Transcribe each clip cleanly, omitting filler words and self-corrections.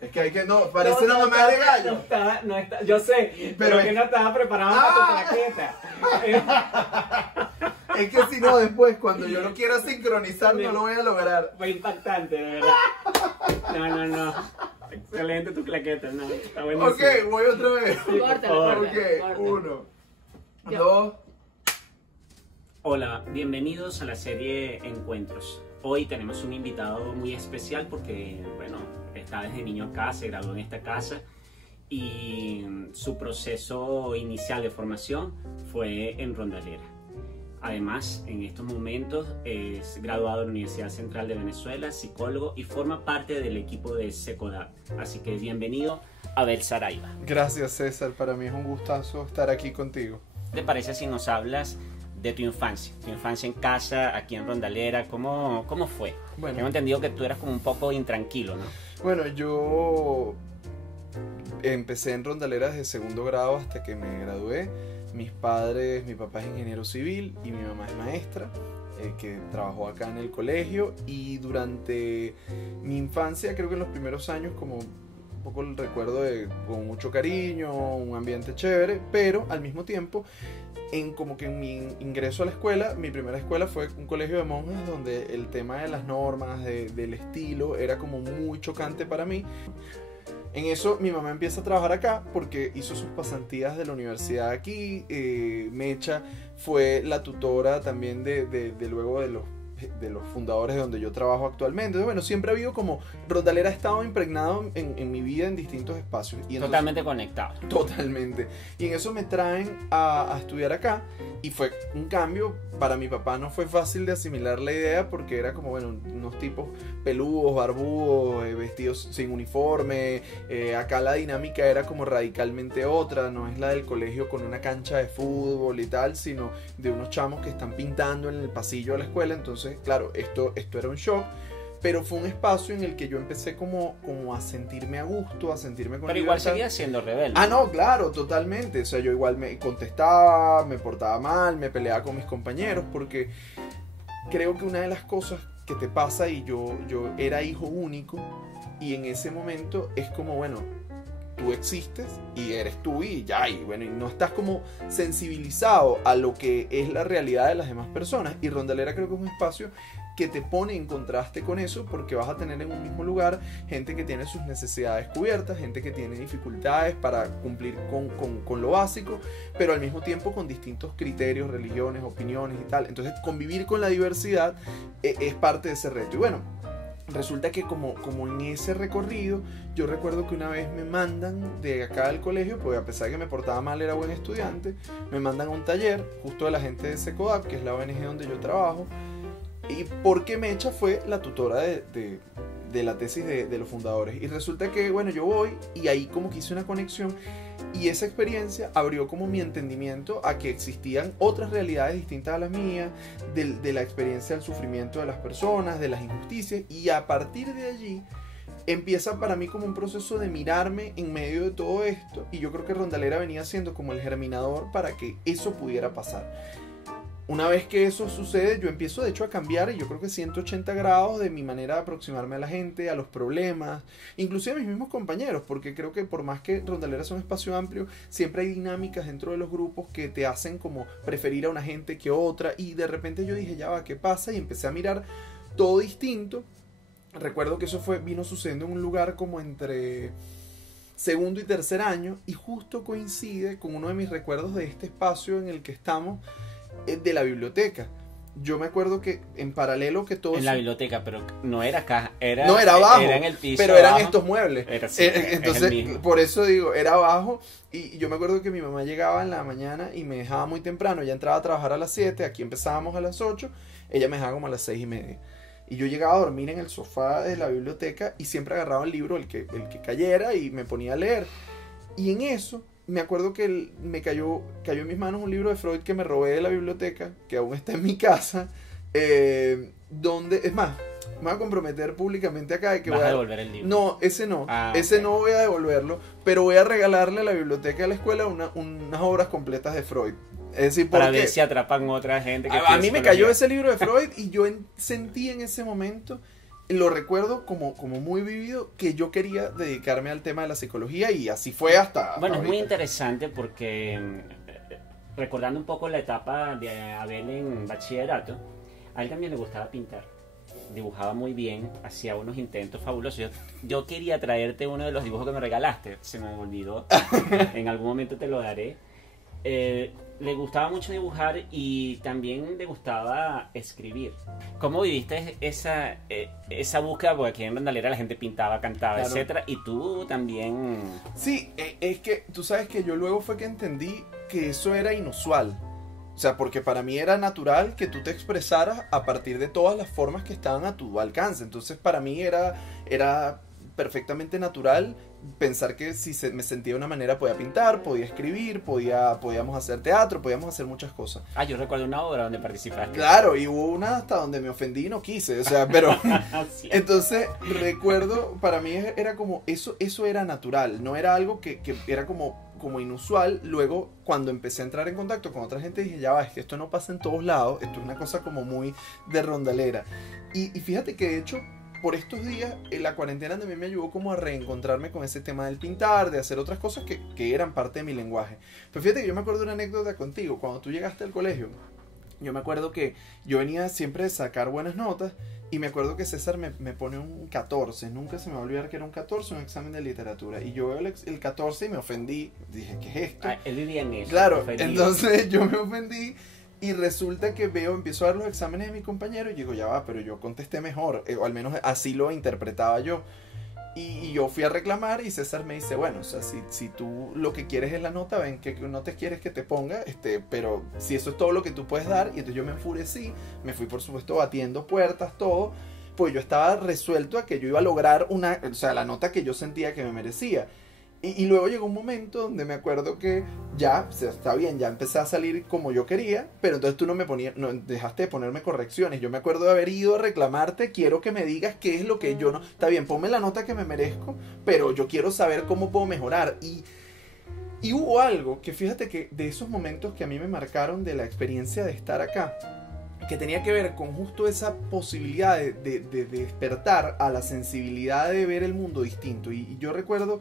Es que hay que, no, parece una mamá de gallo. No está, yo sé, pero que no estaba preparado para tu plaqueta. Es que si no, después, cuando yo lo quiera sincronizar, no lo voy a lograr. Fue impactante, de verdad. No. Excelente tu claqueta, no, está buenísimo. Ok, voy otra vez. Sí, por favor. Ok, 1, 2. Hola, bienvenidos a la serie Encuentros. Hoy tenemos un invitado muy especial porque, bueno, está desde niño acá, se graduó en esta casa y su proceso inicial de formación fue en Rondalera. Además, en estos momentos es graduado de la Universidad Central de Venezuela, psicólogo y forma parte del equipo de Secodap. Así que bienvenido, Abel Saraiva. Gracias, César, para mí es un gustazo estar aquí contigo. ¿Te parece si nos hablas de tu infancia en casa, aquí en Rondalera? ¿Cómo fue? Bueno, tengo entendido que tú eras como un poco intranquilo, ¿no? Bueno, yo empecé en Rondalera desde segundo grado hasta que me gradué. Mi papá es ingeniero civil y mi mamá es maestra, que trabajó acá en el colegio, y durante mi infancia, creo que en los primeros años, como un poco el recuerdo con mucho cariño, un ambiente chévere, pero al mismo tiempo, como que en mi ingreso a la escuela, mi primera escuela fue un colegio de monjas donde el tema de las normas, del estilo, era como muy chocante para mí. En eso mi mamá empieza a trabajar acá porque hizo sus pasantías de la universidad aquí. Mecha fue la tutora también de luego de los fundadores de donde yo trabajo actualmente. Entonces, bueno, siempre ha habido como... Rondalera ha estado impregnado en mi vida en distintos espacios. Y entonces, totalmente conectado. Totalmente. Y en eso me traen a estudiar acá. Y fue un cambio. Para mi papá no fue fácil de asimilar la idea porque era como, bueno, unos tipos peludos, barbudos, vestidos sin uniforme. Acá la dinámica era como radicalmente otra. No es la del colegio con una cancha de fútbol y tal, sino de unos chamos que están pintando en el pasillo de la escuela. Entonces, claro, esto era un shock. Pero fue un espacio en el que yo empecé como a sentirme a gusto, a sentirme con Pero libertad. igual seguía siendo rebelde. Ah, no, claro, totalmente. O sea, yo igual me contestaba, me portaba mal, me peleaba con mis compañeros, porque creo que una de las cosas que te pasa, y yo era hijo único, y en ese momento es como, bueno, tú existes y eres tú y ya, y bueno, y no estás como sensibilizado a lo que es la realidad de las demás personas. Y Rondalera creo que es un espacio que te pone en contraste con eso, porque vas a tener en un mismo lugar gente que tiene sus necesidades cubiertas, gente que tiene dificultades para cumplir con lo básico, pero al mismo tiempo con distintos criterios, religiones, opiniones y tal. Entonces convivir con la diversidad es parte de ese reto. Y bueno, resulta que como en ese recorrido, yo recuerdo que una vez me mandan de acá del colegio, porque a pesar de que me portaba mal, era buen estudiante, me mandan a un taller justo de la gente de Secodap, que es la ONG donde yo trabajo, y porque Mecha fue la tutora de la tesis de los fundadores. Y resulta que, bueno, yo voy y ahí como que hice una conexión, y esa experiencia abrió como mi entendimiento a que existían otras realidades distintas a las mías, de la experiencia del sufrimiento de las personas, de las injusticias, y a partir de allí empieza para mí como un proceso de mirarme en medio de todo esto, y yo creo que Rondalera venía siendo como el germinador para que eso pudiera pasar. Una vez que eso sucede, yo empiezo de hecho a cambiar, y yo creo que 180 grados de mi manera de aproximarme a la gente, a los problemas, inclusive a mis mismos compañeros, porque creo que por más que Rondalera sea un espacio amplio, siempre hay dinámicas dentro de los grupos que te hacen como preferir a una gente que otra, y de repente yo dije, ya va, ¿qué pasa? Y empecé a mirar todo distinto. Recuerdo que eso vino sucediendo en un lugar como entre segundo y tercer año, y justo coincide con uno de mis recuerdos de este espacio en el que estamos, de la biblioteca. Yo me acuerdo que en paralelo que todo... En la biblioteca, pero no era acá, era abajo, era en el piso, pero eran abajo. Estos muebles. Entonces, por eso digo, era abajo, y yo me acuerdo que mi mamá llegaba en la mañana y me dejaba muy temprano. Ella entraba a trabajar a las 7, aquí empezábamos a las 8, ella me dejaba como a las 6:30. Y yo llegaba a dormir en el sofá de la biblioteca y siempre agarraba el libro, el que cayera, y me ponía a leer. Y en eso me acuerdo que me cayó en mis manos un libro de Freud que me robé de la biblioteca, que aún está en mi casa, donde, es más, me voy a comprometer públicamente acá de que ¿Vas a devolver el libro? No, ese no, Okay. No voy a devolverlo, pero voy a regalarle a la biblioteca de la escuela unas obras completas de Freud. Es decir, para ver si atrapan otra gente. A mí me cayó ese libro de Freud y yo sentí en ese momento lo recuerdo como muy vivido, que yo quería dedicarme al tema de la psicología y así fue hasta Bueno, es muy ahorita. interesante porque recordando un poco la etapa de Abel en bachillerato, a él también le gustaba pintar. Dibujaba muy bien, hacía unos intentos fabulosos. Yo quería traerte uno de los dibujos que me regalaste, se me olvidó. En algún momento te lo daré. Le gustaba mucho dibujar y también le gustaba escribir. ¿Cómo viviste esa búsqueda? Porque aquí en Rondalera la gente pintaba, cantaba, Claro. etcétera, y tú también. Sí, es que tú sabes que yo luego fue que entendí que eso era inusual. O sea, porque para mí era natural que tú te expresaras a partir de todas las formas que estaban a tu alcance. Entonces para mí era perfectamente natural pensar que si me sentía de una manera podía pintar, podía escribir, podíamos hacer teatro, podíamos hacer muchas cosas. Ah, yo recuerdo una obra donde participaste. Claro, y hubo una hasta donde me ofendí y no quise, o sea, pero Sí. entonces recuerdo, para mí era como, eso era natural, no era algo que era como inusual. Luego, cuando empecé a entrar en contacto con otra gente, dije, ya va, es que esto no pasa en todos lados, esto es una cosa como muy de Rondalera. Y fíjate que de hecho, por estos días, la cuarentena también me ayudó como a reencontrarme con ese tema del pintar, de hacer otras cosas que eran parte de mi lenguaje. Pero fíjate que yo me acuerdo de una anécdota contigo, cuando tú llegaste al colegio, yo me acuerdo que yo venía siempre de sacar buenas notas y me acuerdo que César me pone un 14, nunca se me va a olvidar que era un 14, un examen de literatura, y yo veo el 14 y me ofendí, dije, ¿qué es esto? Ah, él vivía en eso. Claro, ofendido. entonces yo me ofendí y resulta que empiezo a ver los exámenes de mi compañero y digo, ya va, pero yo contesté mejor, o al menos así lo interpretaba yo. Y yo fui a reclamar y César me dice, bueno, o sea, si tú lo que quieres es la nota, ven que no te quieres que te ponga, pero si eso es todo lo que tú puedes dar. Y entonces yo me enfurecí, me fui por supuesto batiendo puertas, todo, pues yo estaba resuelto a que yo iba a lograr la nota que yo sentía que me merecía. Y luego llegó un momento donde me acuerdo que ya, o sea, está bien, ya empecé a salir como yo quería, pero entonces tú no dejaste de ponerme correcciones. Yo me acuerdo de haber ido a reclamarte, quiero que me digas qué es lo que yo no... Está bien, ponme la nota que me merezco, pero yo quiero saber cómo puedo mejorar. Y hubo algo que fíjate que de esos momentos que a mí me marcaron de la experiencia de estar acá, que tenía que ver con justo esa posibilidad de despertar a la sensibilidad de ver el mundo distinto. Y yo recuerdo...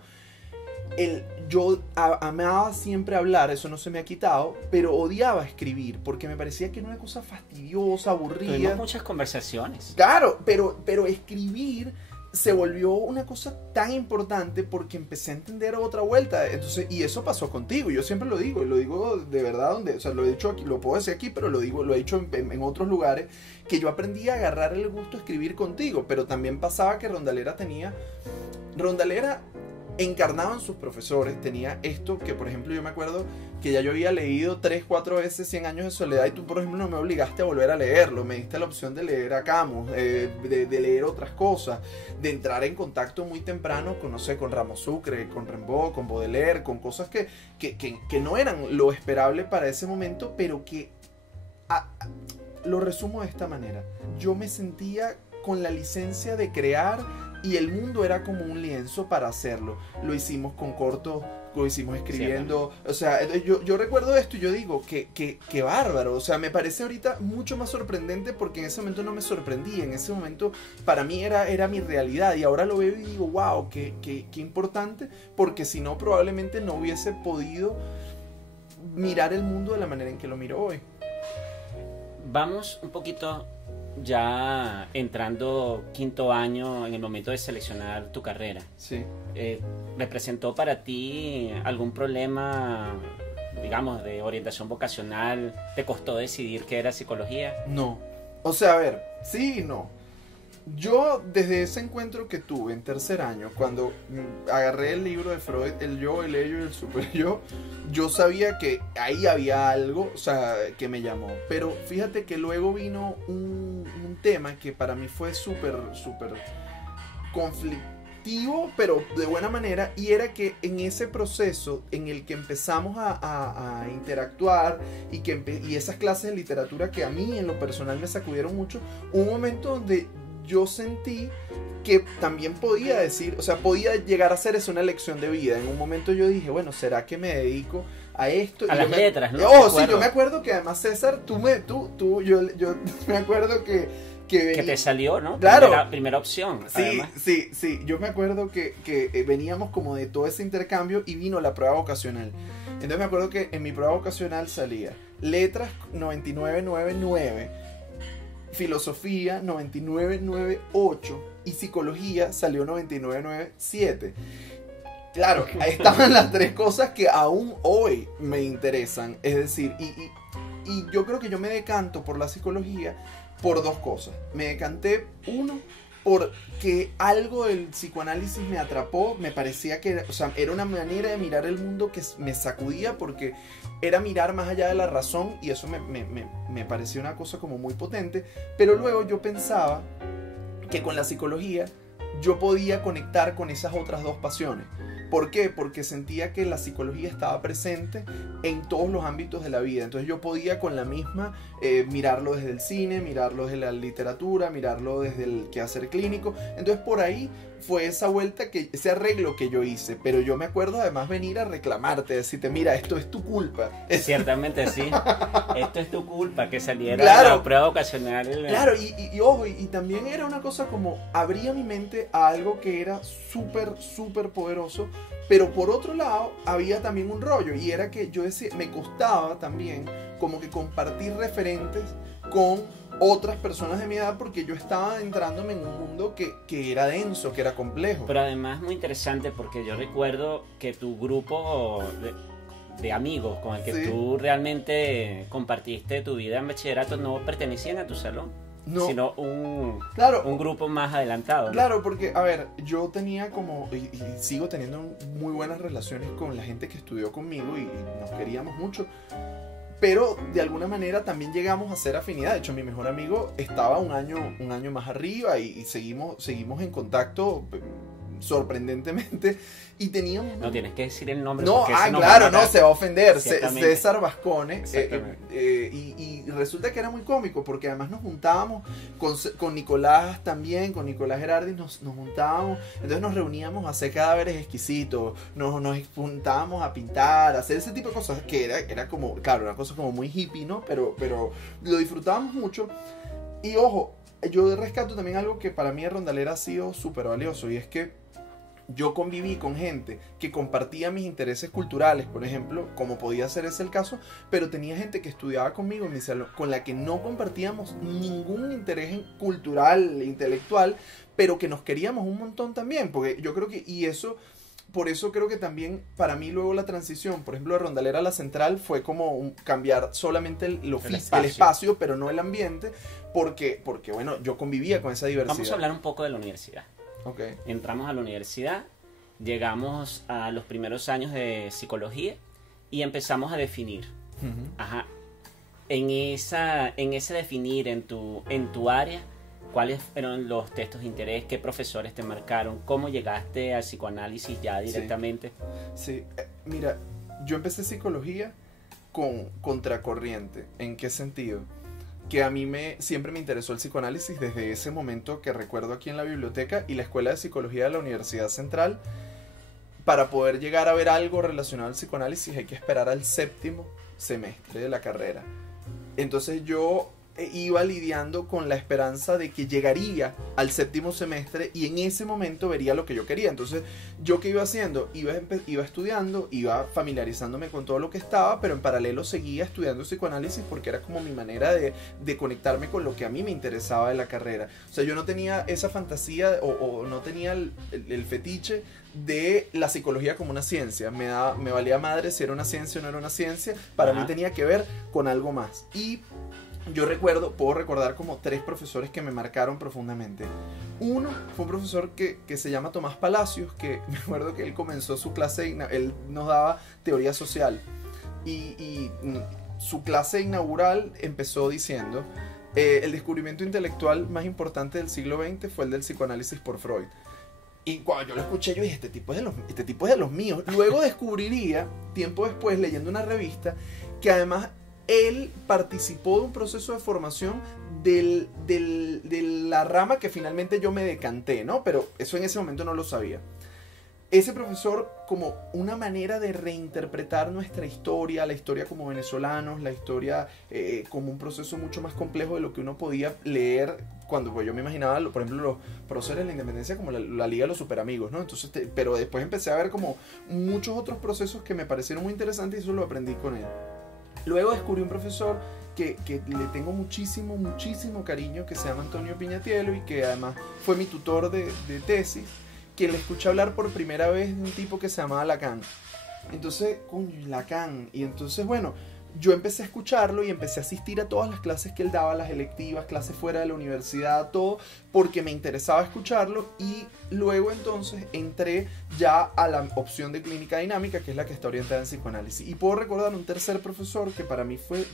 yo amaba siempre hablar, eso no se me ha quitado, pero odiaba escribir porque me parecía que era una cosa fastidiosa, aburrida. Tuvimos muchas conversaciones. Claro, pero escribir se volvió una cosa tan importante porque empecé a entender otra vuelta. Entonces, y eso pasó contigo, yo siempre lo digo, y lo digo de verdad, o sea, lo he dicho aquí, lo puedo decir aquí, pero lo he dicho en otros lugares, que yo aprendí a agarrar el gusto a escribir contigo, pero también pasaba que Rondalera encarnaba en sus profesores, tenía esto que, por ejemplo, yo me acuerdo que ya yo había leído 3-4 veces 100 años de soledad y tú, por ejemplo, no me obligaste a volver a leerlo, me diste la opción de leer a Camus, de leer otras cosas, de entrar en contacto muy temprano con, no sé, con Ramos Sucre, con Rimbaud, con Baudelaire, con cosas que no eran lo esperable para ese momento, pero que lo resumo de esta manera. Yo me sentía con la licencia de crear y el mundo era como un lienzo para hacerlo. Lo hicimos con cortos, lo hicimos escribiendo. O sea, yo recuerdo esto y yo digo, que bárbaro. O sea, me parece ahorita mucho más sorprendente porque en ese momento no me sorprendía. En ese momento para mí era mi realidad y ahora lo veo y digo, wow, qué importante, porque si no probablemente no hubiese podido mirar el mundo de la manera en que lo miro hoy. Vamos un poquito ya entrando quinto año en el momento de seleccionar tu carrera. Sí. ¿Representó para ti algún problema, digamos, de orientación vocacional? ¿Te costó decidir qué era psicología? No. O sea, a ver, sí y no. Yo, desde ese encuentro que tuve en tercer año, cuando agarré el libro de Freud, el yo, el ello y el super yo sabía que ahí había algo, o sea, que me llamó. Pero fíjate que luego vino un tema que para mí fue súper conflictivo, pero de buena manera, y era que en ese proceso en el que empezamos a interactuar y esas clases de literatura que a mí en lo personal me sacudieron mucho, un momento donde yo sentí que también podía decir, o sea, podía llegar a ser eso una lección de vida. En un momento yo dije, bueno, ¿será que me dedico a esto? A las letras, ¿no? Oh, sí, yo me acuerdo que además, César, yo me acuerdo que Que te salió, ¿no? Claro. Primera opción. Sí, además. sí. Yo me acuerdo que veníamos como de todo ese intercambio y vino la prueba vocacional. Entonces me acuerdo que en mi prueba vocacional salía letras 9999, filosofía 9998 y psicología salió 9997. Claro, ahí estaban las tres cosas que aún hoy me interesan. Es decir, y yo creo que yo me decanto por la psicología por dos cosas. Me decanté, uno, porque algo del psicoanálisis me atrapó, me parecía que era una manera de mirar el mundo que me sacudía porque era mirar más allá de la razón y eso me parecía una cosa como muy potente, pero luego yo pensaba que con la psicología yo podía conectar con esas otras dos pasiones. ¿Por qué? Porque sentía que la psicología estaba presente en todos los ámbitos de la vida. Entonces yo podía con la misma mirarlo desde el cine, mirarlo desde la literatura, mirarlo desde el quehacer clínico. Entonces por ahí fue esa vuelta, ese arreglo que yo hice. Pero yo me acuerdo además venir a reclamarte, decirte, mira, esto es tu culpa. Ciertamente sí. Esto es tu culpa, que saliera Claro. la prueba ocasional. Claro, y ojo, y también era una cosa como abría mi mente a algo que era súper poderoso, pero por otro lado había también un rollo y era que yo decía, me costaba también como que compartir referentes con otras personas de mi edad porque yo estaba adentrándome en un mundo que era denso, que era complejo. Pero además muy interesante porque yo recuerdo que tu grupo de amigos con el que Sí. tú realmente compartiste tu vida en bachillerato no pertenecían a tu salón, No. sino un Claro, grupo más adelantado, ¿no? claro, porque, a ver, yo tenía como, y sigo teniendo muy buenas relaciones con la gente que estudió conmigo y nos queríamos mucho, pero de alguna manera también llegamos a hacer afinidad. De hecho, mi mejor amigo estaba un año más arriba y seguimos en contacto sorprendentemente y teníamos... No tienes que decir el nombre. No, porque ese nos claro, va a matar. no, se va a ofender. Ciertamente. César Vascone. Exactamente. Y resulta que era muy cómico porque además nos juntábamos con Nicolás también, con Nicolás Gerardi, nos juntábamos. Entonces nos reuníamos a hacer cadáveres exquisitos, nos juntábamos a pintar, a hacer ese tipo de cosas que era como, claro, una cosa como muy hippie, ¿no? Pero lo disfrutábamos mucho. Y ojo, yo rescato también algo que para mí de Rondalera ha sido súper valioso y es que yo conviví con gente que compartía mis intereses culturales, por ejemplo, como podía ser ese el caso, pero tenía gente que estudiaba conmigo en mi salón, con la que no compartíamos ningún interés cultural, intelectual, pero que nos queríamos un montón también, porque yo creo que, por eso creo que también para mí luego la transición, por ejemplo, de Rondalera a la Central fue como cambiar solamente el espacio, pero no el ambiente, porque bueno, yo convivía con esa diversidad. Vamos a hablar un poco de la universidad. Okay. Entramos a la universidad, llegamos a los primeros años de psicología y empezamos a definir. Uh-huh. Ajá. En ese definir en tu área, ¿cuáles fueron los textos de interés? ¿Qué profesores te marcaron? ¿Cómo llegaste al psicoanálisis ya directamente? Sí, mira, yo empecé psicología con contracorriente. ¿En qué sentido? Que a mí siempre me interesó el psicoanálisis desde ese momento que recuerdo aquí en la biblioteca y la Escuela de Psicología de la Universidad Central. Para poder llegar a ver algo relacionado al psicoanálisis hay que esperar al 7º semestre de la carrera. Entonces yo iba lidiando con la esperanza de que llegaría al 7º semestre y en ese momento vería lo que yo quería. Entonces, ¿yo qué iba haciendo? Iba estudiando, iba familiarizándome con todo lo que estaba, pero en paralelo seguía estudiando psicoanálisis porque era como mi manera de conectarme con lo que a mí me interesaba de la carrera. O sea, yo no tenía esa fantasía o no tenía el fetiche de la psicología como una ciencia. Me valía madre si era una ciencia o no era una ciencia. Para mí tenía que ver con algo más. Y yo puedo recordar como 3 profesores que me marcaron profundamente. Uno fue un profesor que se llama Tomás Palacios, que me acuerdo que él comenzó su clase, él nos daba teoría social y su clase inaugural empezó diciendo el descubrimiento intelectual más importante del siglo XX fue el del psicoanálisis por Freud. Y cuando yo lo escuché, yo dije, este tipo es de los míos. Luego descubriría, tiempo después, leyendo una revista, que además él participó de un proceso de formación de la rama que finalmente yo me decanté, ¿no? Pero eso en ese momento no lo sabía. ese profesor, como una manera de reinterpretar nuestra historia, la historia como venezolanos, la historia como un proceso mucho más complejo de lo que uno podía leer cuando pues, yo me imaginaba, por ejemplo, los próceres de la independencia como la Liga de los Superamigos, ¿no? Entonces, pero después empecé a ver como muchos otros procesos que me parecieron muy interesantes y eso lo aprendí con él. Luego descubrí un profesor que le tengo muchísimo, muchísimo cariño, que se llama Antonio Piñatielo y que además fue mi tutor de tesis, que le escuché hablar por primera vez de un tipo que se llamaba Lacan. Entonces, coño, Lacan. Y entonces, bueno, yo empecé a escucharlo y empecé a asistir a todas las clases que él daba, las electivas, clases fuera de la universidad, todo, porque me interesaba escucharlo. Y luego entonces entré ya a la opción de clínica dinámica, que es la que está orientada en psicoanálisis. Y puedo recordar un tercer profesor que para mí fue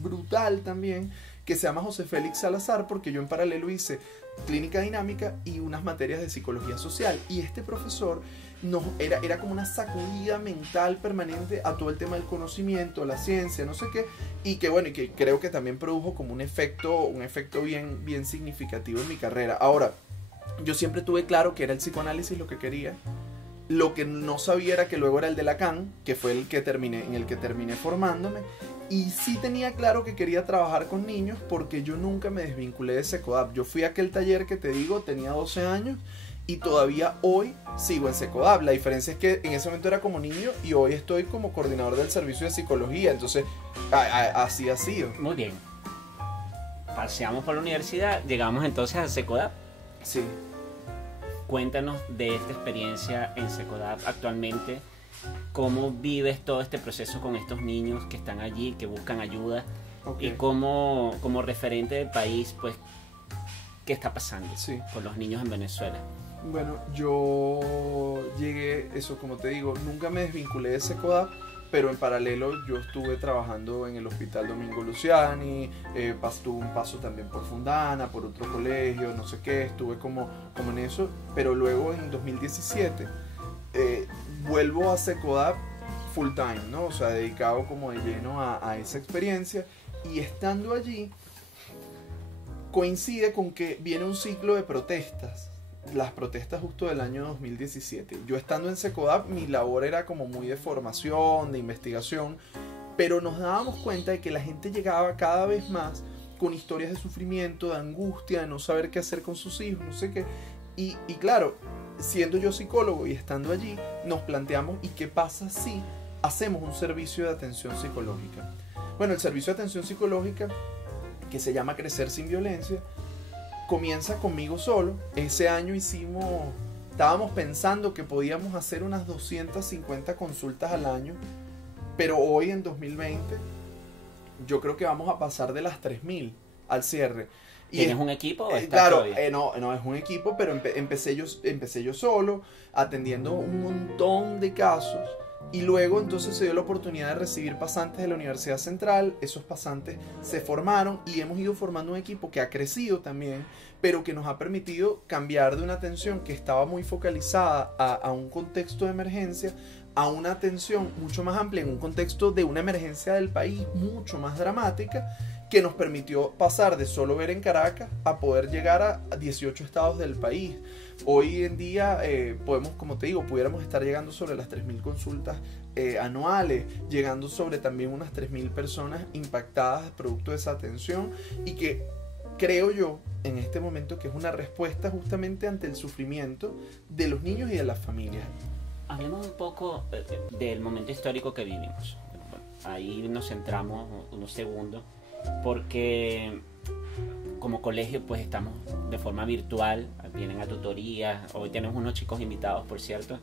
brutal también, que se llama José Félix Salazar, porque yo en paralelo hice clínica dinámica y unas materias de psicología social, y este profesor era como una sacudida mental permanente a todo el tema del conocimiento, la ciencia, no sé qué, y que bueno, y que creo que también produjo como un efecto bien, bien significativo en mi carrera. Ahora, yo siempre tuve claro que era el psicoanálisis lo que quería. Lo que no sabía era que luego era el de Lacan, que fue en el que terminé formándome. Y sí tenía claro que quería trabajar con niños porque yo nunca me desvinculé de Secodap. Yo fui a aquel taller que te digo, tenía 12 años y todavía hoy sigo en Secodap. La diferencia es que en ese momento era como niño y hoy estoy como coordinador del servicio de psicología. Entonces, así ha sido. Muy bien. Paseamos por la universidad, llegamos entonces a Secodap. Sí. Cuéntanos de esta experiencia en Secodap actualmente. ¿Cómo vives todo este proceso con estos niños que están allí, que buscan ayuda? Okay. Y como referente del país, pues, ¿qué está pasando con los niños en Venezuela? Bueno, yo llegué, eso como te digo, nunca me desvinculé de Secodap, pero en paralelo yo estuve trabajando en el Hospital Domingo Luciani, tuve un paso también por Fundana, por otro colegio, no sé qué, estuve como en eso, pero luego en 2017 vuelvo a Secodap full time, ¿no? O sea, dedicado como de lleno a esa experiencia, y estando allí coincide con que viene un ciclo de protestas, las protestas justo del año 2017. Yo estando en Secodap, mi labor era como muy de formación, de investigación, pero nos dábamos cuenta de que la gente llegaba cada vez más con historias de sufrimiento, de angustia, de no saber qué hacer con sus hijos, no sé qué, y claro, siendo yo psicólogo y estando allí, nos planteamos, ¿y qué pasa si hacemos un servicio de atención psicológica? Bueno, el servicio de atención psicológica, que se llama Crecer Sin Violencia, comienza conmigo solo. Ese año estábamos pensando que podíamos hacer unas 250 consultas al año, pero hoy en 2020 yo creo que vamos a pasar de las 3.000 al cierre. ¿Tienes un equipo? Claro, no es un equipo, pero empecé yo solo, atendiendo un montón de casos, y luego entonces se dio la oportunidad de recibir pasantes de la Universidad Central. Esos pasantes se formaron y hemos ido formando un equipo que ha crecido también, pero que nos ha permitido cambiar de una atención que estaba muy focalizada a un contexto de emergencia, a una atención mucho más amplia en un contexto de una emergencia del país mucho más dramática, que nos permitió pasar de solo ver en Caracas a poder llegar a 18 estados del país. Hoy en día pudiéramos estar llegando sobre las 3.000 consultas anuales, llegando sobre también unas 3.000 personas impactadas producto de esa atención, y que creo yo en este momento que es una respuesta justamente ante el sufrimiento de los niños y de las familias. Hablemos un poco del momento histórico que vivimos. Bueno, ahí nos centramos unos segundos, porque como colegio pues estamos de forma virtual, vienen a tutorías. Hoy tenemos unos chicos invitados, por cierto,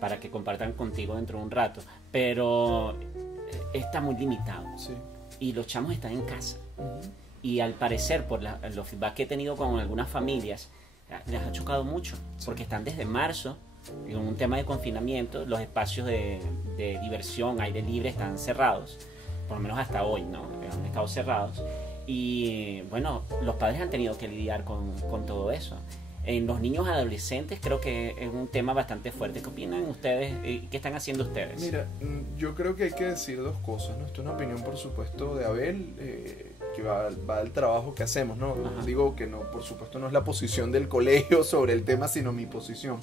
para que compartan contigo dentro de un rato, pero está muy limitado. Sí. Y los chamos están en casa. Y al parecer, por los feedback que he tenido con algunas familias, les ha chocado mucho, porque están desde marzo en un tema de confinamiento. Los espacios de diversión, aire libre, están cerrados, por lo menos hasta hoy, ¿no? Han estado cerrados. Y bueno, los padres han tenido que lidiar con todo eso. En los niños adolescentes creo que es un tema bastante fuerte. ¿Qué opinan ustedes? ¿Qué están haciendo ustedes? Mira, yo creo que hay que decir dos cosas, ¿no? Esto es una opinión, por supuesto, de Abel, que va al trabajo que hacemos, ¿no? Digo que no, por supuesto, no es la posición del colegio sobre el tema, sino mi posición.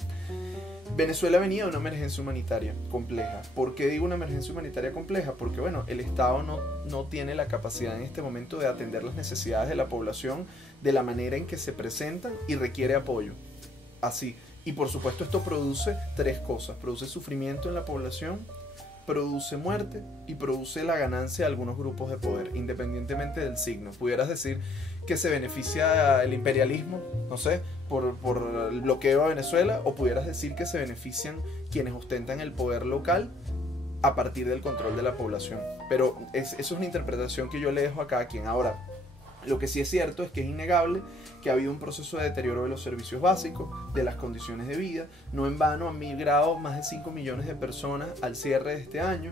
Venezuela venía de una emergencia humanitaria compleja. ¿Por qué digo una emergencia humanitaria compleja? Porque bueno, el Estado no tiene la capacidad en este momento de atender las necesidades de la población de la manera en que se presentan y requiere apoyo. Así. Y por supuesto esto produce tres cosas. Produce sufrimiento en la población, produce muerte y produce la ganancia de algunos grupos de poder, independientemente del signo. Pudieras decir que se beneficia el imperialismo, no sé, por el bloqueo a Venezuela, o pudieras decir que se benefician quienes ostentan el poder local a partir del control de la población. Pero eso es una interpretación que yo le dejo a cada quien. Ahora, lo que sí es cierto es que es innegable que ha habido un proceso de deterioro de los servicios básicos, de las condiciones de vida. No en vano han migrado más de 5 millones de personas al cierre de este año.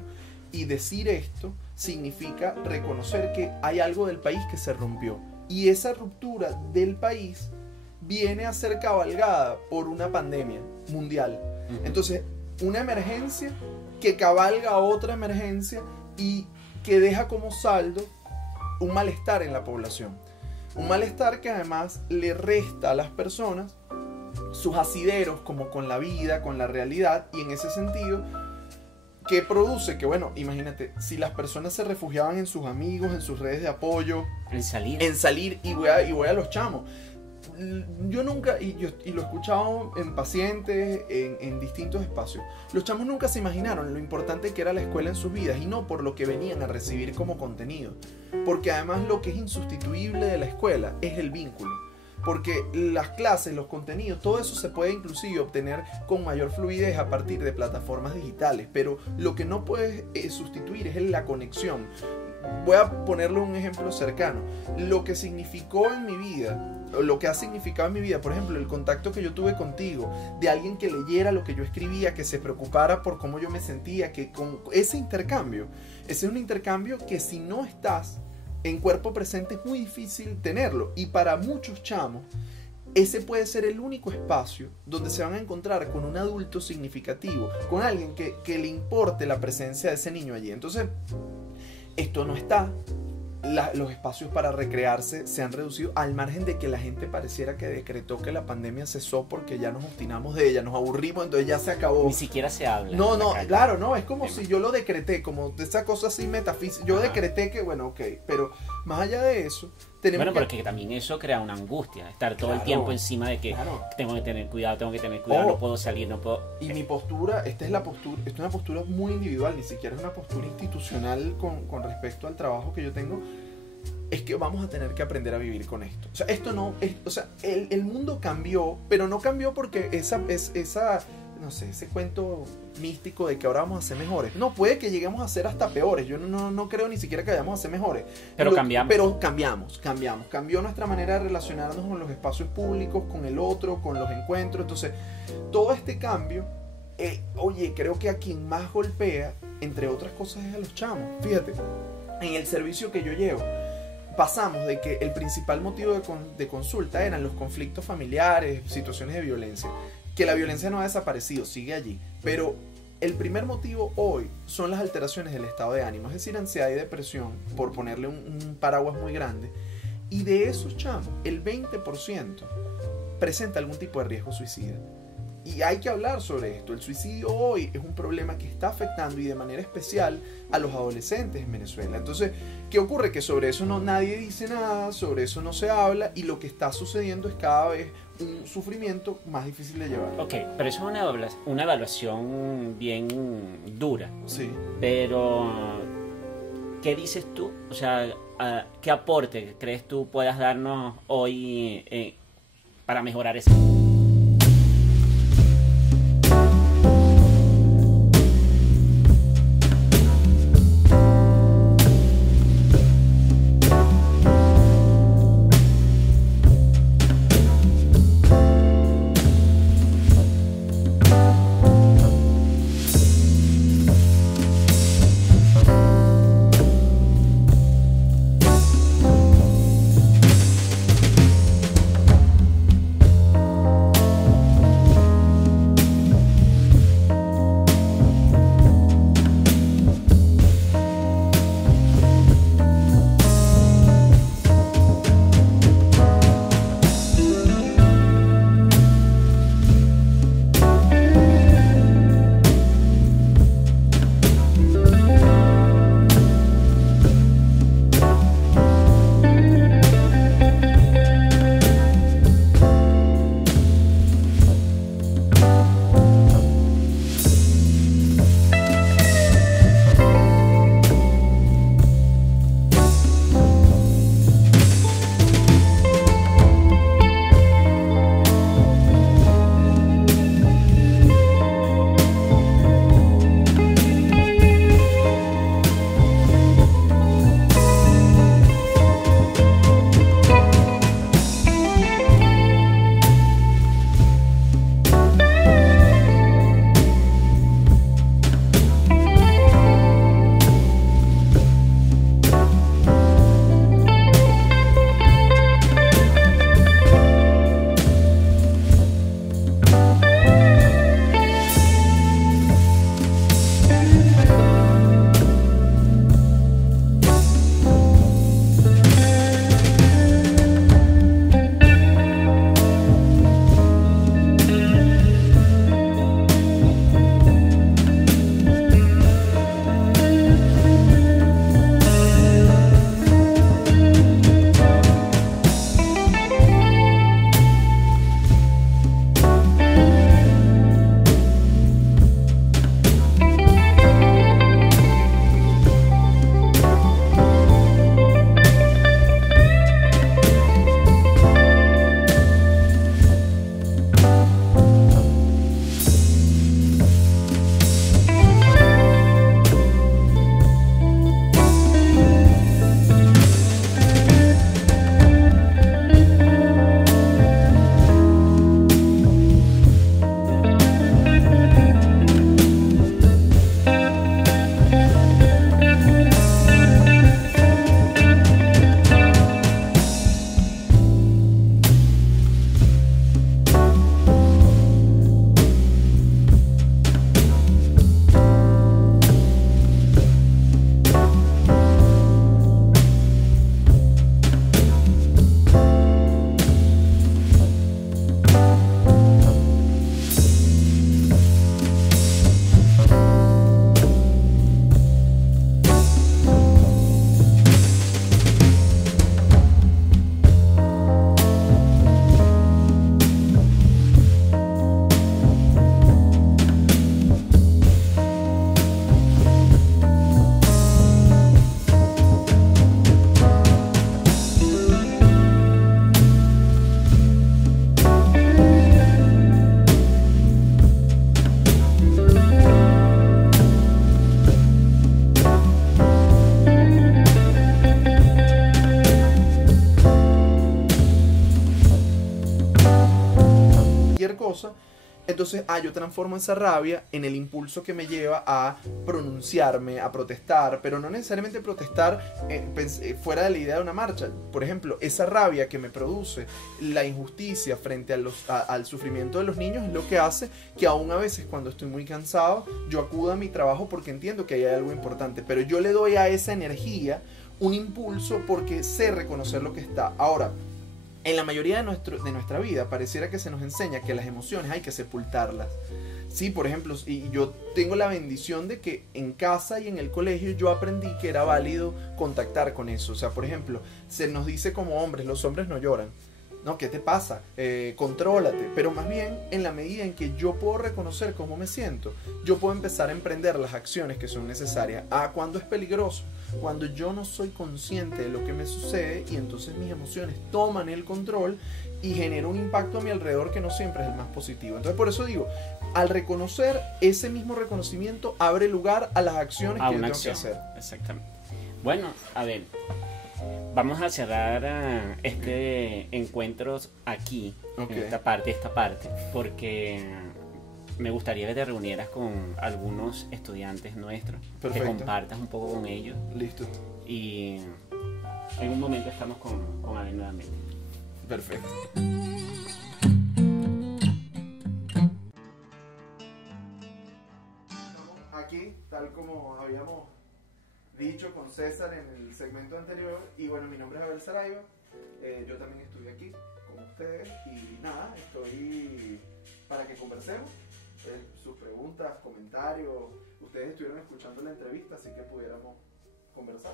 Y decir esto significa reconocer que hay algo del país que se rompió. Y esa ruptura del país viene a ser cabalgada por una pandemia mundial. Entonces, una emergencia que cabalga otra emergencia y que deja como saldo un malestar en la población. Un malestar que además le resta a las personas sus asideros como con la vida, con la realidad, y en ese sentido, que produce que, bueno, imagínate, si las personas se refugiaban en sus amigos, en sus redes de apoyo, en salir y voy a los chamos. Yo nunca, y lo he escuchado en pacientes, en distintos espacios, los chamos nunca se imaginaron lo importante que era la escuela en sus vidas, y no por lo que venían a recibir como contenido, porque además lo que es insustituible de la escuela es el vínculo, porque las clases, los contenidos, todo eso se puede inclusive obtener con mayor fluidez a partir de plataformas digitales, pero lo que no puedes sustituir es la conexión. Voy a ponerle un ejemplo cercano. Lo que significó en mi vida, lo que ha significado en mi vida, por ejemplo, el contacto que yo tuve contigo, de alguien que leyera lo que yo escribía, que se preocupara por cómo yo me sentía, que con ese intercambio, ese es un intercambio que si no estás en cuerpo presente es muy difícil tenerlo. Y para muchos chamos, ese puede ser el único espacio donde se van a encontrar con un adulto significativo, con alguien que le importe la presencia de ese niño allí. Entonces, esto no está. Los espacios para recrearse se han reducido, al margen de que la gente pareciera que decretó que la pandemia cesó porque ya nos obstinamos de ella, nos aburrimos, entonces ya se acabó. Ni siquiera se habla. No, claro, no, es como si yo lo decreté, como de esa cosa así metafísica. Yo decreté que, bueno, ok, pero más allá de eso, tenemos porque también eso crea una angustia, estar todo el tiempo encima de que tengo que tener cuidado, no puedo salir, no puedo... Y mi postura, esta es una postura muy individual, ni siquiera es una postura institucional con respecto al trabajo que yo tengo, es que vamos a tener que aprender a vivir con esto. O sea, esto no es, o sea, el mundo cambió, pero no cambió porque esa no sé, ese cuento místico de que ahora vamos a ser mejores. No, puede que lleguemos a ser hasta peores. Yo no creo ni siquiera que vayamos a ser mejores. Pero cambiamos. Pero cambiamos. Cambió nuestra manera de relacionarnos con los espacios públicos, con el otro, con los encuentros. Entonces, todo este cambio, creo que a quien más golpea, entre otras cosas, es a los chamos. Fíjate, en el servicio que yo llevo, pasamos de que el principal motivo de consulta eran los conflictos familiares, situaciones de violencia. Que la violencia no ha desaparecido, sigue allí. Pero el primer motivo hoy son las alteraciones del estado de ánimo, es decir, ansiedad y depresión, por ponerle un paraguas muy grande. Y de esos chamos, el 20% presenta algún tipo de riesgo suicida. Y hay que hablar sobre esto. El suicidio hoy es un problema que está afectando, y de manera especial, a los adolescentes en Venezuela. Entonces, ¿qué ocurre? Que sobre eso nadie dice nada, sobre eso no se habla, y lo que está sucediendo es cada vez un sufrimiento más difícil de llevar. Ok, pero eso es una evaluación bien dura. Sí. Pero, ¿qué dices tú? O sea, ¿qué aporte crees tú puedas darnos hoy para mejorar eso? cosa. Entonces, yo transformo esa rabia en el impulso que me lleva a pronunciarme, a protestar, pero no necesariamente protestar fuera de la idea de una marcha. Por ejemplo, esa rabia que me produce la injusticia frente al sufrimiento de los niños es lo que hace que aún a veces cuando estoy muy cansado, yo acudo a mi trabajo porque entiendo que ahí hay algo importante, pero yo le doy a esa energía un impulso porque sé reconocer lo que está. Ahora, en la mayoría de nuestra vida pareciera que se nos enseña que las emociones hay que sepultarlas. Sí, por ejemplo, y yo tengo la bendición de que en casa y en el colegio yo aprendí que era válido contactar con eso. O sea, por ejemplo, se nos dice como hombres, los hombres no lloran. No, ¿qué te pasa? Contrólate. Pero más bien, en la medida en que yo puedo reconocer cómo me siento, yo puedo empezar a emprender las acciones que son necesarias. Cuando es peligroso, cuando yo no soy consciente de lo que me sucede y entonces mis emociones toman el control y genera un impacto a mi alrededor que no siempre es el más positivo. Entonces, por eso digo, al reconocer, ese mismo reconocimiento abre lugar a las acciones que yo tengo que hacer. Exactamente. Bueno, a ver, vamos a cerrar este encuentro aquí, en esta parte, porque me gustaría que te reunieras con algunos estudiantes nuestros. Perfecto. Que compartas un poco con ellos. Listo. Y en un momento estamos con Abel nuevamente. Perfecto. Estamos aquí, tal como habíamos dicho con César en el segmento anterior. Y bueno, mi nombre es Abel Saraiva. Yo también estoy aquí con ustedes. Y nada, estoy para que conversemos. Sus preguntas, comentarios. Ustedes estuvieron escuchando la entrevista, así que pudiéramos conversar.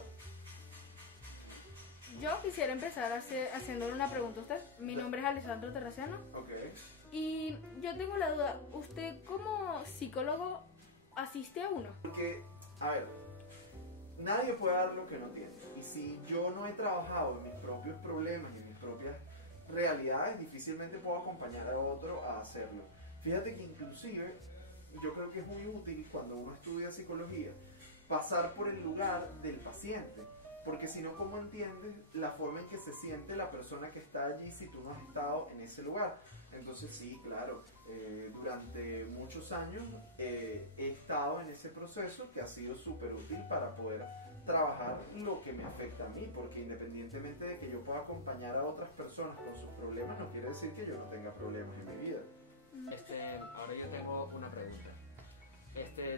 Yo quisiera empezar haciéndole una pregunta a usted. Mi nombre es Alessandro Terraciano. Ok. Y yo tengo la duda, ¿usted como psicólogo asiste a uno? Porque, a ver, nadie puede dar lo que no tiene. Y si yo no he trabajado en mis propios problemas y en mis propias realidades, difícilmente puedo acompañar a otro a hacerlo. Fíjate que inclusive, yo creo que es muy útil cuando uno estudia psicología, pasar por el lugar del paciente. Porque si no, ¿cómo entiendes la forma en que se siente la persona que está allí si tú no has estado en ese lugar? Entonces sí, claro, durante muchos años he estado en ese proceso que ha sido súper útil para poder trabajar lo que me afecta a mí, porque independientemente de que yo pueda acompañar a otras personas con sus problemas, no quiere decir que yo no tenga problemas en mi vida. Ahora yo tengo una pregunta.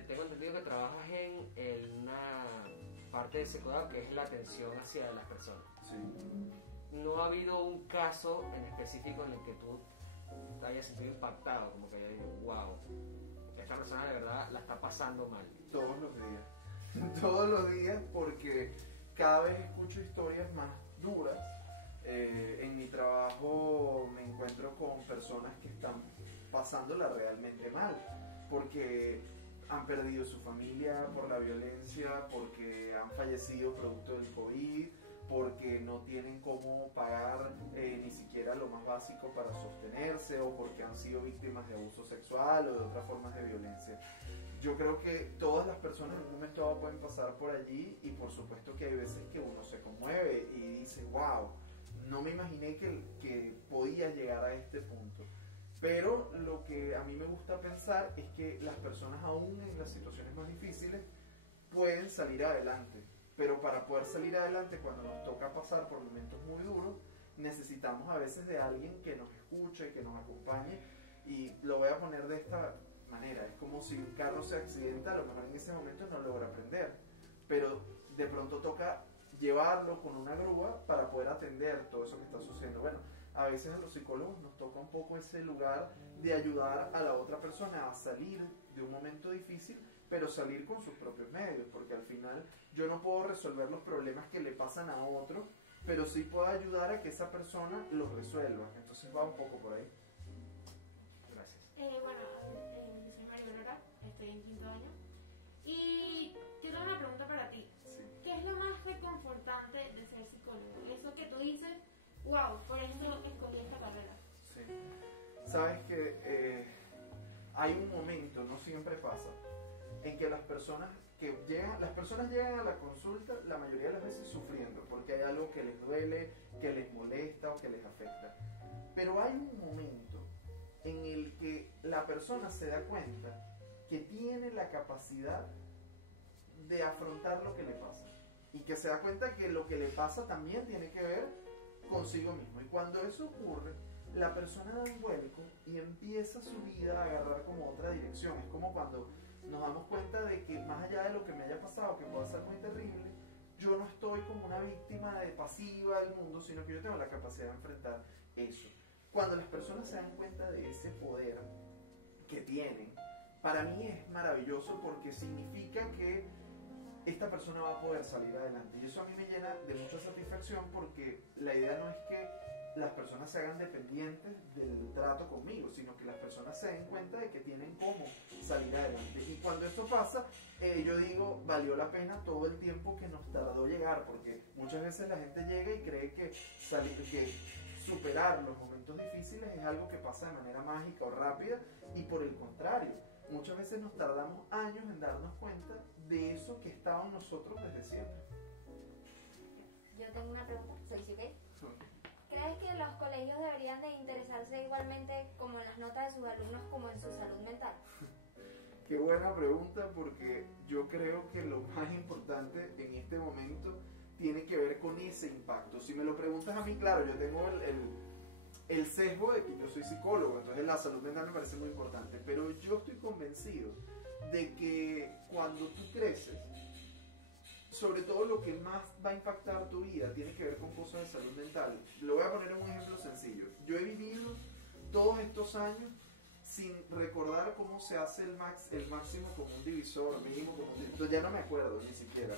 Tengo entendido que trabajas en una parte de Secodab que es la atención hacia las personas. Sí. ¿No ha habido un caso en específico en el que tú te hayas sentido impactado? Como que hayas dicho, wow, esta persona de verdad la está pasando mal. Todos los días. Todos los días, porque cada vez escucho historias más duras. En mi trabajo me encuentro con personas que están pasándola realmente mal, porque han perdido su familia por la violencia, porque han fallecido producto del COVID, porque no tienen cómo pagar ni siquiera lo más básico para sostenerse, o porque han sido víctimas de abuso sexual o de otras formas de violencia. Yo creo que todas las personas en un momento dado pueden pasar por allí, y por supuesto que hay veces que uno se conmueve y dice, wow, no me imaginé que podía llegar a este punto. Pero lo que a mí me gusta pensar es que las personas, aún en las situaciones más difíciles, pueden salir adelante. Pero para poder salir adelante, cuando nos toca pasar por momentos muy duros, necesitamos a veces de alguien que nos escuche, que nos acompañe. Y lo voy a poner de esta manera. Es como si un carro se accidenta, a lo mejor en ese momento no logra prender. Pero de pronto toca llevarlo con una grúa para poder atender todo eso que está sucediendo. Bueno, a veces a los psicólogos nos toca un poco ese lugar de ayudar a la otra persona a salir de un momento difícil, pero salir con sus propios medios, porque al final yo no puedo resolver los problemas que le pasan a otro, pero sí puedo ayudar a que esa persona los resuelva. Entonces va un poco por ahí. Gracias. Bueno, yo soy María Lora, estoy en quinto año. Y yo tengo una pregunta para ti. Sí. ¿Qué es lo más reconfortante de ser psicólogo? Eso que tú dices, wow, por eso escogí esta carrera. Sí. Sabes que hay un momento, no siempre pasa, en que las personas llegan a la consulta la mayoría de las veces sufriendo, porque hay algo que les duele, que les molesta o que les afecta. Pero hay un momento en el que la persona se da cuenta que tiene la capacidad de afrontar lo que le pasa y que se da cuenta que lo que le pasa también tiene que ver consigo mismo. Y cuando eso ocurre, la persona da un vuelco y empieza su vida a agarrar como otra dirección. Es como cuando nos damos cuenta de que más allá de lo que me haya pasado, que pueda ser muy terrible, yo no estoy como una víctima pasiva del mundo, sino que yo tengo la capacidad de enfrentar eso. Cuando las personas se dan cuenta de ese poder que tienen, para mí es maravilloso porque significa que esta persona va a poder salir adelante. Y eso a mí me llena de mucha satisfacción porque la idea no es que las personas se hagan dependientes del trato conmigo, sino que las personas se den cuenta de que tienen cómo salir adelante. Y cuando esto pasa, yo digo, valió la pena todo el tiempo que nos tardó llegar, porque muchas veces la gente llega y cree que superar los momentos difíciles es algo que pasa de manera mágica o rápida, y por el contrario, muchas veces nos tardamos años en darnos cuenta de eso que estaba en nosotros desde siempre. Yo tengo una pregunta, soy Sique. ¿Crees que los colegios deberían de interesarse igualmente como en las notas de sus alumnos como en su salud mental? Qué buena pregunta, porque yo creo que lo más importante en este momento tiene que ver con ese impacto. Si me lo preguntas a mí, claro, yo tengo el sesgo de que yo soy psicólogo, entonces la salud mental me parece muy importante, pero yo estoy convencido de que cuando tú creces, sobre todo lo que más va a impactar tu vida tiene que ver con cosas de salud mental. Lo voy a poner en un ejemplo sencillo. Yo he vivido todos estos años sin recordar cómo se hace el máximo común divisor, mínimo común divisor. Ya no me acuerdo ni siquiera.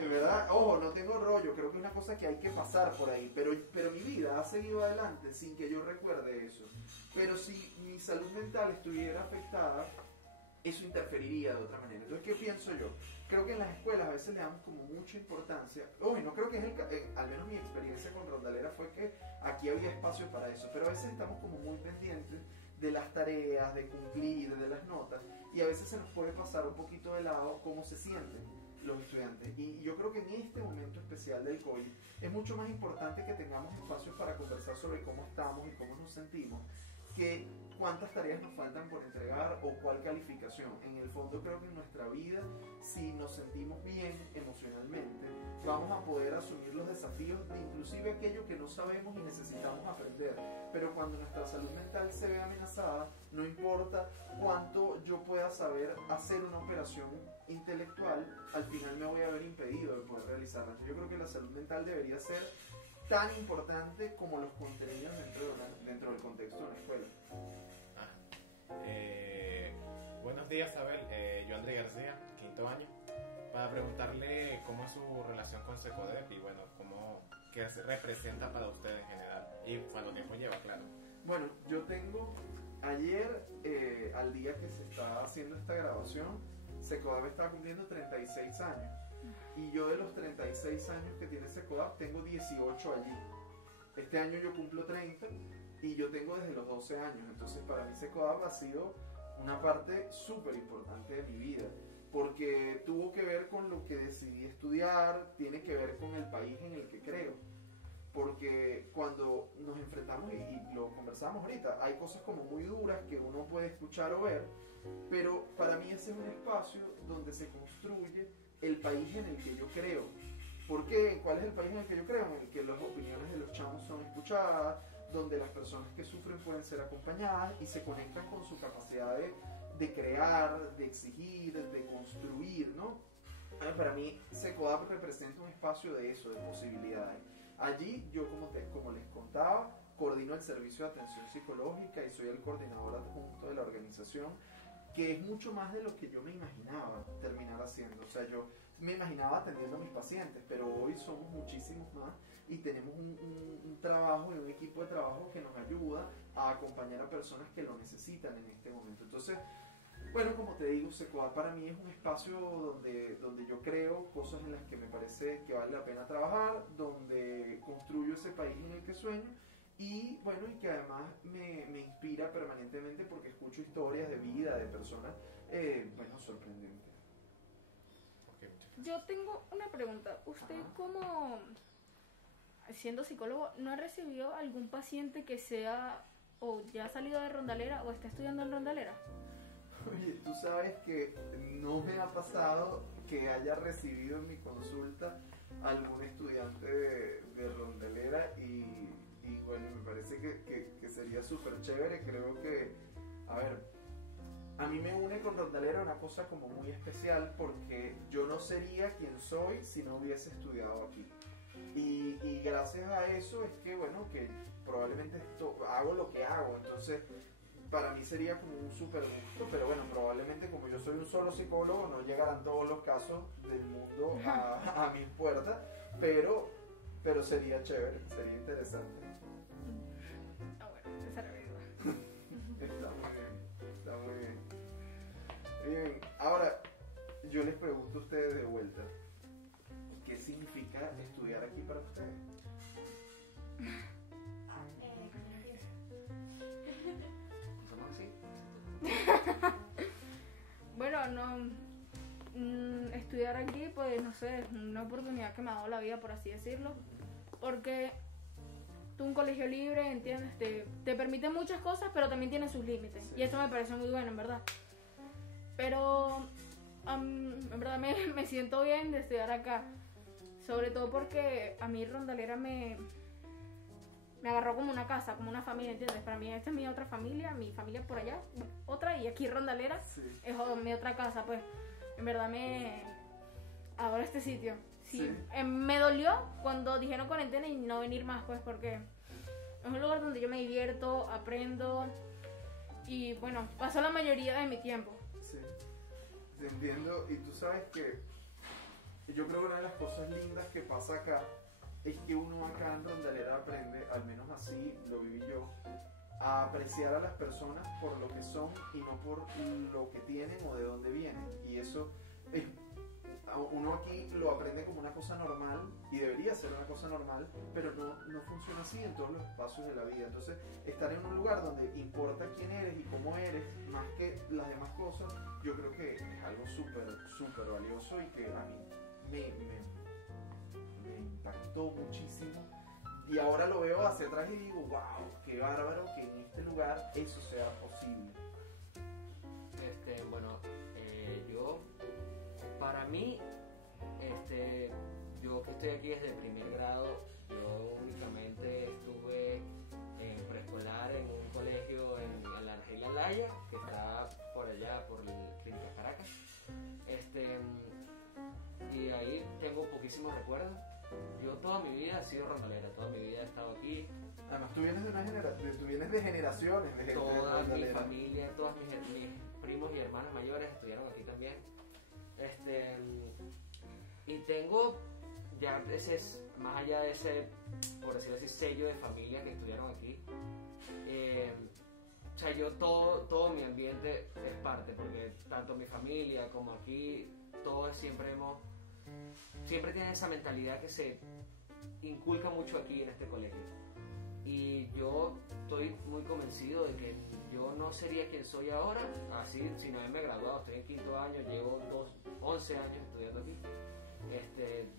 De verdad, ojo, no tengo rollo, creo que es una cosa que hay que pasar por ahí, pero mi vida ha seguido adelante sin que yo recuerde eso. Pero si mi salud mental estuviera afectada, eso interferiría de otra manera. Entonces, ¿qué pienso yo? Creo que en las escuelas a veces le damos como mucha importancia. No creo que es al menos mi experiencia con Rondalera fue que aquí había espacio para eso, pero a veces estamos como muy pendientes de las tareas, de cumplir, de las notas, y a veces se nos puede pasar un poquito de lado cómo se sienten los estudiantes. Y yo creo que en este momento especial del COVID es mucho más importante que tengamos espacios para conversar sobre cómo estamos y cómo nos sentimos, que cuántas tareas nos faltan por entregar o cuál calificación. En el fondo creo que en nuestra vida, si nos sentimos bien emocionalmente, vamos a poder asumir los desafíos de inclusive aquello que no sabemos y necesitamos aprender. Pero cuando nuestra salud mental se ve amenazada, no importa cuánto yo pueda saber hacer una operación intelectual, al final me voy a ver impedido de poder realizarla. Entonces yo creo que la salud mental debería ser tan importante como los contenidos dentro del contexto de una escuela. Buenos días, Abel. Yo, André García, quinto año, para preguntarle cómo es su relación con Secodep y bueno, qué representa para usted en general y cuánto tiempo lleva, claro. Bueno, yo tengo ayer, al día que se está haciendo esta grabación, Secodep está cumpliendo 36 años. Y yo de los 36 años que tiene Secodep tengo 18 allí. Este año yo cumplo 30 y yo tengo desde los 12 años. Entonces para mí Secodep ha sido una parte súper importante de mi vida, porque tuvo que ver con lo que decidí estudiar, tiene que ver con el país en el que creo. Porque cuando nos enfrentamos, y lo conversamos ahorita, hay cosas como muy duras que uno puede escuchar o ver, pero para mí ese es un espacio donde se construye el país en el que yo creo. ¿Por qué? ¿Cuál es el país en el que yo creo? En el que las opiniones de los chamos son escuchadas, donde las personas que sufren pueden ser acompañadas y se conectan con su capacidad de crear, de exigir, de construir, ¿no? Para mí Secodep representa un espacio de eso, de posibilidades. Allí yo, como les contaba, coordino el servicio de atención psicológica y soy el coordinador adjunto de la organización, que es mucho más de lo que yo me imaginaba terminar haciendo. O sea, yo me imaginaba atendiendo a mis pacientes, pero hoy somos muchísimos más y tenemos un trabajo y un equipo de trabajo que nos ayuda a acompañar a personas que lo necesitan en este momento. Entonces, bueno, como te digo, Secodep para mí es un espacio donde yo creo cosas en las que me parece que vale la pena trabajar, donde construyo ese país en el que sueño. Y bueno, y que además me inspira permanentemente porque escucho historias de vida de personas, bueno, sorprendentes. Yo tengo una pregunta. ¿Usted como, siendo psicólogo, no ha recibido algún paciente que sea o ya ha salido de Rondalera o está estudiando en Rondalera? Oye, tú sabes que no me ha pasado que haya recibido en mi consulta algún estudiante de Rondalera y bueno, me parece que sería súper chévere. Creo que, a ver, a mí me une con Rondalera una cosa como muy especial porque yo no sería quien soy si no hubiese estudiado aquí. Y gracias a eso es que, bueno, que probablemente hago lo que hago. Entonces, para mí sería como un súper gusto, pero bueno, probablemente como yo soy un solo psicólogo, no llegarán todos los casos del mundo a mis puertas, pero sería chévere, sería interesante. Ah, bueno, esa era mi duda. Está muy bien, está muy bien. Bien, ahora yo les pregunto a ustedes de vuelta, ¿qué significa estudiar aquí para ustedes? ¿Somos así? Bueno, no, estudiar aquí, pues no sé, es una oportunidad que me ha dado la vida, por así decirlo, porque tú un colegio libre, ¿entiendes? Te permite muchas cosas, pero también tiene sus límites, Sí. y eso me parece muy bueno, en verdad. Pero en verdad me siento bien de estudiar acá, sobre todo porque a mí Rondalera me agarró como una casa, como una familia, ¿entiendes? Para mí esta es mi otra familia, mi familia por allá, otra, y aquí Rondalera Sí. es mi otra casa, pues. En verdad adoro este sitio. Sí, Sí. Me dolió cuando dijeron cuarentena y no venir más, pues, porque es un lugar donde yo me divierto, aprendo y, bueno, paso la mayoría de mi tiempo. Sí, te entiendo. Y tú sabes que yo creo que una de las cosas lindas que pasa acá es que uno acá en Rondalera aprende, al menos así lo viví yo, a apreciar a las personas por lo que son y no por lo que tienen o de dónde vienen. Y eso es, uno aquí lo aprende como una cosa normal y debería ser una cosa normal, pero no funciona así en todos los espacios de la vida. Entonces, estar en un lugar donde importa quién eres y cómo eres, más que las demás cosas, yo creo que es algo súper valioso y que a mí me impactó muchísimo. Y ahora lo veo hacia atrás y digo, wow, qué bárbaro que en este lugar eso sea posible. Bueno, yo, para mí, yo que estoy aquí desde primer grado, yo únicamente estuve en preescolar en un colegio en la Argelia Laya, que está por allá, por el Clínica Caracas. Y ahí tengo poquísimos recuerdos. Yo toda mi vida he sido rondalera, toda mi vida he estado aquí. Además, tú vienes tú vienes de generaciones de gente de Toda mi Rondalera. familia, todos mis primos y hermanas mayores estudiaron aquí también. Y tengo ya más allá de ese, por decirlo así, sello de familia que estudiaron aquí. O sea, yo todo mi ambiente es parte, porque tanto mi familia como aquí, todos siempre tienen esa mentalidad que se inculca mucho aquí en este colegio. Y yo estoy muy convencido de que yo no sería quien soy ahora, así, sin haberme graduado. Estoy en quinto año, llevo 11 años estudiando aquí.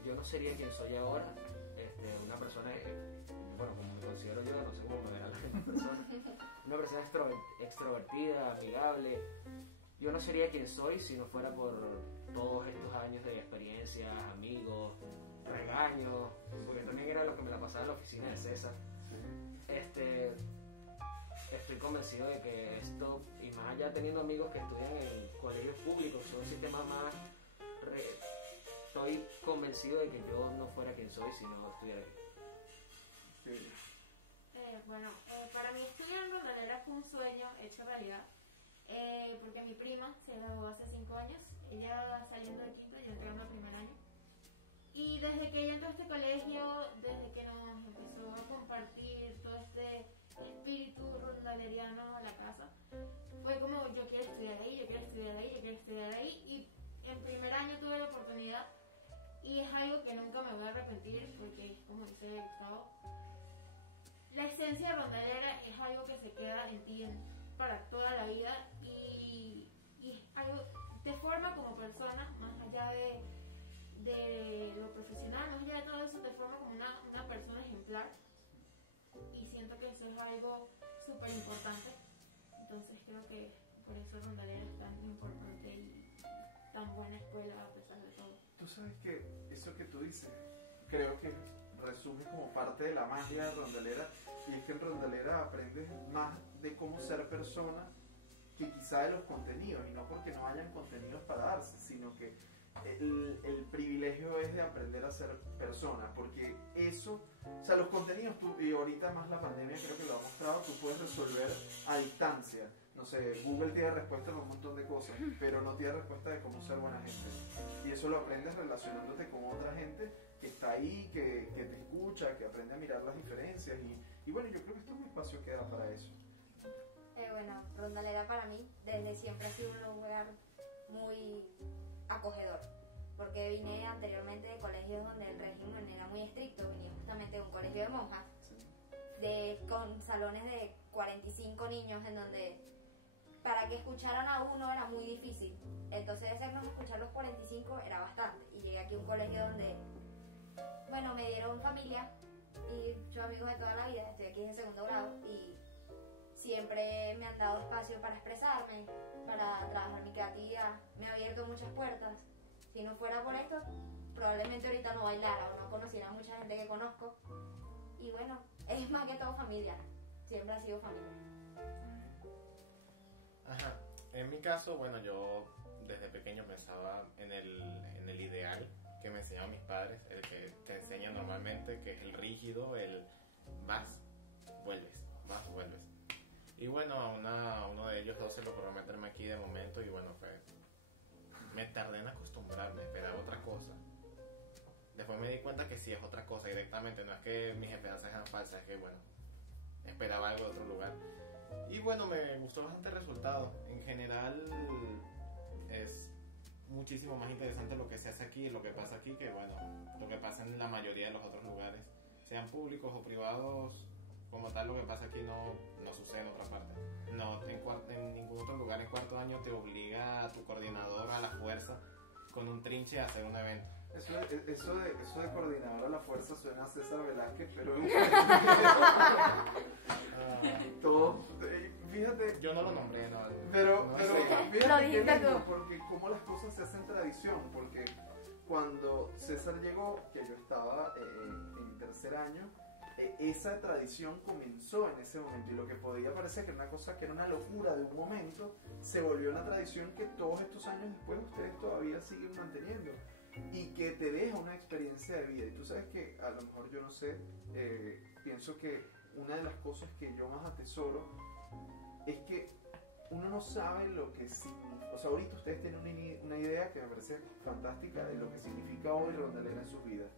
Yo no sería quien soy ahora. Una persona, bueno, como me considero yo, no sé cómo me verá la demás persona, una persona extrovertida, amigable. Yo no sería quien soy si no fuera por todos estos años de experiencia, amigos, regaños, porque también era lo que me la pasaba en la oficina de César. Estoy convencido de que esto, y más allá teniendo amigos que estudian en colegios públicos, son un sistema más... Estoy convencido de que yo no fuera quien soy si no estudiara aquí. Sí. Para mí estudiar en Rondalera fue un sueño hecho realidad, porque mi prima se graduó hace 5 años, ella saliendo de quinto, yo entrando al primer año. Y desde que ella entró a este colegio, desde que nos empezó a compartir todo este espíritu rondaleriano a la casa, fue como yo quiero estudiar ahí, yo quiero estudiar ahí, yo quiero estudiar ahí. Y en primer año tuve la oportunidad y es algo que nunca me voy a arrepentir porque, como dice Gustavo, la esencia de rondalera es algo que se queda en ti para toda la vida y es algo te forma como persona, más allá de lo profesional, más allá de todo eso, te forma como una persona ejemplar. Y siento que eso es algo súper importante. Entonces creo que por eso Rondalera es tan importante y tan buena escuela a pesar de todo. Tú sabes que eso que tú dices, creo que resume como parte de la magia de Rondalera, y es que en Rondalera aprendes más de cómo ser persona que quizá de los contenidos, y no porque no hayan contenidos para darse, sino que el privilegio es de aprender a ser persona, porque eso, o sea, los contenidos, y ahorita más la pandemia creo que lo ha mostrado, tú puedes resolver a distancia. No sé, Google tiene respuesta a un montón de cosas, pero no tiene respuesta de cómo ser buena gente. Y eso lo aprendes relacionándote con otra gente que está ahí, que te escucha, que aprende a mirar las diferencias. Y bueno, yo creo que este es un espacio que da para eso. Bueno, Rondalera para mí desde siempre ha sido un lugar muy acogedor, porque vine anteriormente de colegios donde el régimen era muy estricto. Venía justamente de un colegio de monjas, con salones de 45 niños, en donde para que escucharan a uno era muy difícil. Entonces hacernos escuchar los 45 era bastante. Y llegué aquí a un colegio donde, bueno, me dieron familia y yo amigos de toda la vida. Estoy aquí en segundo grado y siempre me han dado espacio para expresarme, para trabajar mi creatividad. Me ha abierto muchas puertas. Si no fuera por esto, probablemente ahorita no bailara o no conociera a mucha gente que conozco. Y bueno, es más que todo familiar. Siempre ha sido familia. Ajá. En mi caso, bueno, yo desde pequeño pensaba en el ideal que me enseñaban mis padres, el que te enseña normalmente, que es el rígido, el vas, vuelves, vas, vuelves. Y bueno, a uno de ellos dos se logró meterme aquí de momento y bueno, me tardé en acostumbrarme, esperaba otra cosa. Después me di cuenta que sí es otra cosa directamente, no es que mis esperanzas eran falsas, es que bueno, esperaba algo de otro lugar. Y bueno, me gustó bastante el resultado. En general es muchísimo más interesante lo que se hace aquí y lo que pasa aquí que bueno, lo que pasa en la mayoría de los otros lugares, sean públicos o privados. Como tal, lo que pasa aquí no sucede en otra parte. No, en ningún otro lugar en cuarto año te obliga a tu coordinador a la fuerza con un trinche a hacer un evento. Eso de coordinador a la fuerza suena a César Velázquez, pero todo, fíjate. Yo no lo nombré, no. Pero no fíjate Lo que dijiste lindo, tú. porque como las cosas se hacen tradición, porque cuando César llegó, que yo estaba en tercer año, esa tradición comenzó en ese momento, y lo que podía parecer que era una cosa que era una locura de un momento, se volvió una tradición que todos estos años después ustedes todavía siguen manteniendo y que te deja una experiencia de vida. Y tú sabes que a lo mejor yo no sé, pienso que una de las cosas que yo más atesoro es que uno no sabe lo que significa. O sea, ahorita ustedes tienen una idea que me parece fantástica de lo que significa hoy Rondalera en sus vidas,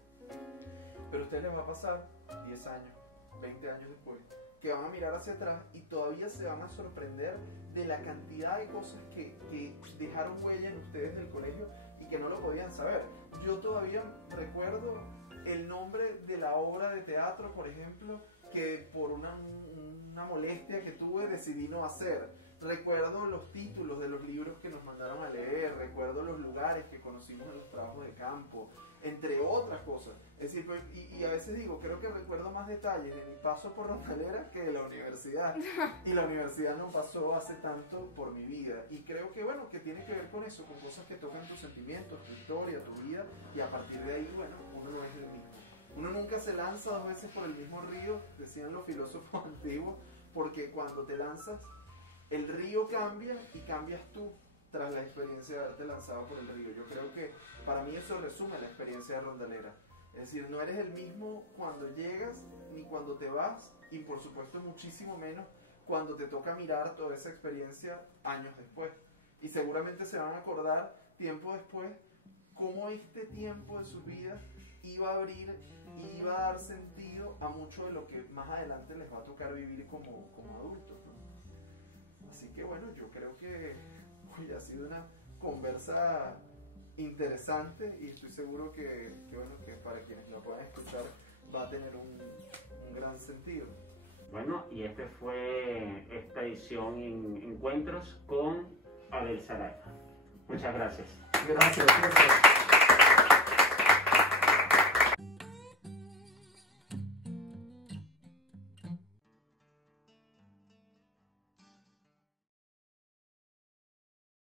pero a ustedes les va a pasar 10 años, 20 años después, que van a mirar hacia atrás y todavía se van a sorprender de la cantidad de cosas que dejaron huella en ustedes del colegio y que no lo podían saber. Yo todavía recuerdo el nombre de la obra de teatro, por ejemplo, que por una molestia que tuve decidí no hacer. Recuerdo los títulos de los libros que nos mandaron a leer, recuerdo los lugares que conocimos en los trabajos de campo, entre otras cosas. Es decir, y a veces digo, creo que recuerdo más detalles de mi paso por Rondalera que de la universidad. Y la universidad no pasó hace tanto por mi vida. Y creo que, bueno, que tiene que ver con eso, con cosas que tocan tus sentimientos, tu historia, tu vida. Y a partir de ahí, bueno, uno no es el mismo. Uno nunca se lanza 2 veces por el mismo río, decían los filósofos antiguos, porque cuando te lanzas, el río cambia y cambias tú tras la experiencia de haberte lanzado por el río. Yo creo que para mí eso resume la experiencia de Rondalera. Es decir, no eres el mismo cuando llegas ni cuando te vas, y por supuesto muchísimo menos cuando te toca mirar toda esa experiencia años después. Y seguramente se van a acordar tiempo después cómo este tiempo de sus vidas iba a abrir y iba a dar sentido a mucho de lo que más adelante les va a tocar vivir como adultos, ¿no? Así que bueno, yo creo que hoy ha sido una conversa interesante y estoy seguro que para quienes lo puedan escuchar va a tener un gran sentido. Bueno, y este fue esta edición en Encuentros con Abel Saraiva. Muchas gracias. Gracias.